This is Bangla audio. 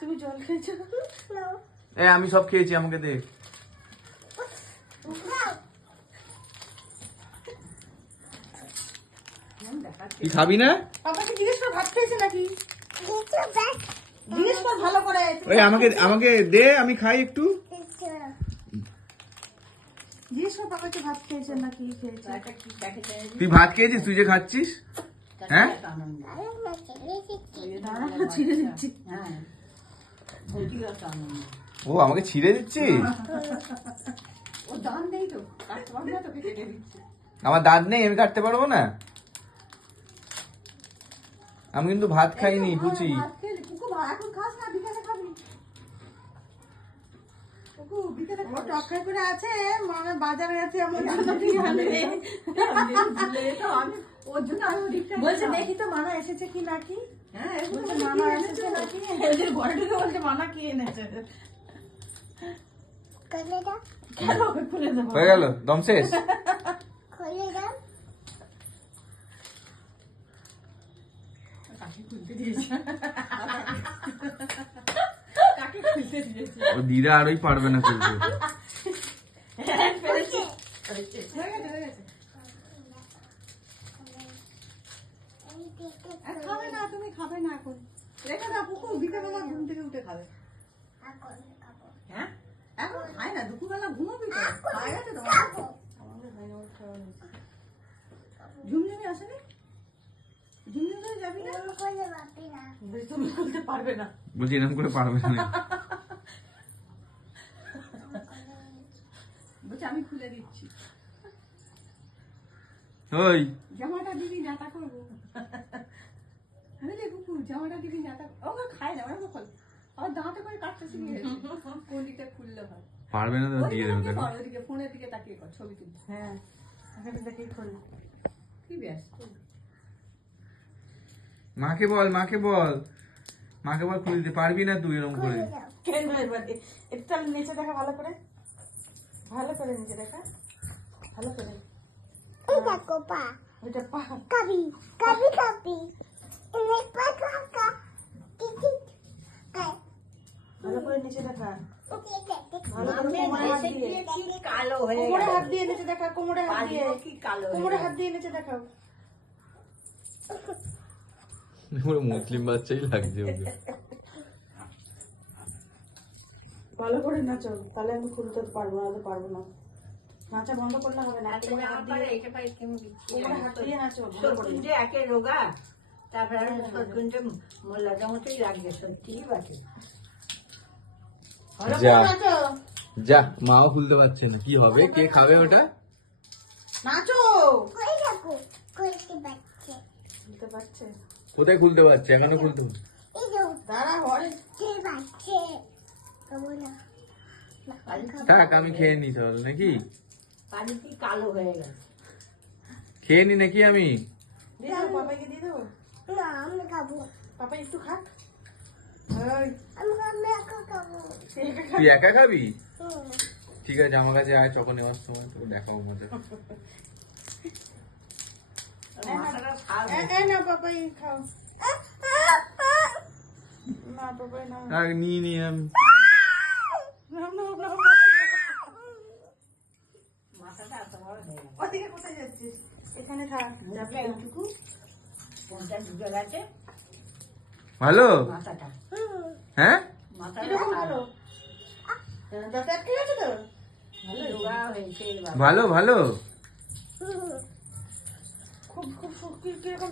তুমি জল খেয়েছো? আমি সব খেয়েছি, আমাকে দে। তুই খাবি না? পাপাকে জিজ্ঞেস কর ভাত খেয়েছে নাকি, জিজ্ঞেস কর ভালো করে। ওই আমাকে দে, আমি খাই একটু। জিজ্ঞেস কর পাপাকে ভাত খেয়েছে নাকি খেয়েছে। তুই ভাত খেয়েছিস? তুই যে খাচ্ছিস, হ্যাঁ? ছিঁড়ে দিচ্ছি। ও আমাকে ছিঁড়ে দিচ্ছি। আমার দাঁত নেই, আমি কাটতে পারবো না। আমি কিন্তু ভাত খাইনি পুচি। আছে বাজারে আছে বলছে দেখি তো মানা এসেছে কি নাকি। মানা এসেছে নাকি, বলছে মানা কি এনেছে। হয়ে গেল, দম শেষ। ও দিদা আরই পারবে না খুলতে। খাবে না, তুমি খাবে না এখন, রেখে দাও। পুকুর বিকেলবেলা ঘুম থেকে উঠে খাবে। হ্যাঁ এখন খায় না, দুপুরবেলা ঘুমাবি তো। খায় গেছে তো ঝুমঝুমি আসেনি, ঝুমঝুমি যাবি না, তুমি বলতে পারবে না। বলছি এরকম করে পারবে না। বলছে আমি খুলে দিচ্ছি। ওই জামাটা দিবি যাতা করবো। কুকুর জামাটা দিবি যাতা, ও খায় না, ওরা ফল আবার দাঁতে করে কাটতে শিখে গেছে। কোন দিকটা খুললে হয়, পারবে না তো দিয়ে দেবে। ওইদিকে ফোনের দিকে তাকিয়ে কর, ছবি তুলতে। হ্যাঁ এখানে তাকিয়ে খোল। কি ব্যস্ত, মাকে বল, মাকে বল, মাকে বল খুলে দিতে পারবি না তুই এরকম করে। কেন এবারে একটু নিচে দেখা, ভালো করে, ভালো করে নিচে দেখা, ভালো করে। ওইটা পা কবি কবি কবি ভালো করে নিচে দেখা, ভালো করে কালো হয়ে কোমরে হাত দিয়ে নিচে দেখা, কোমরে হাত দিয়ে, কোমরে হাত দিয়ে নিচে দেখাও। পুরো মুসলিম বাচ্চাই লাগছে ওকে। ভালো করে নাচো, তাহলে আমি খুলতে পারবো না, তো পারবো না। নাচা বন্ধ করলে হবে না, কোমরে হাত দিয়ে নাচো ভালো করে। একে রোগা, তারপরে সত্যি মোল্লাদের মতোই লাগছে, সত্যিই বাকি। ভালো করে নাচো, যা, মাও খুলতে পারছে না, কি হবে? কে খাবে ওটা? নাচো। খুলতে পারছে, কোথায় খুলতে পারছে? এখনো খুলতে পারছে। দাঁড়া হয় থাক, আমি খেয়ে নি তাহলে নাকি? পানি কি কালো হয়ে গেছে। খেয়ে নি নাকি আমি? দিয়ে দেবো, পাপাইকে দিয়ে দেবো। আমি খাবো, পাপা একটু খাক। তুই একা খাবি? ঠিক আছে, আমার কাছে আয়, চকো নেওয়ার সময় তোকে দেখাবো মজা। না পাপাই খাও, না পাপাই না, নিয়ে নি আমি। ওদিকে কোথায় যাচ্ছিস? এখানে থাক, এইটুকু কোনটা ঢুকে গেছে ভালো, মাথাটা, হ্যাঁ মাথাটা এরকম ভালো, দাঁতে আটকে গেছে তো, ভালো রোগা হয়েছে বাবা। ভালো ভালো। খুব খুব কিরকম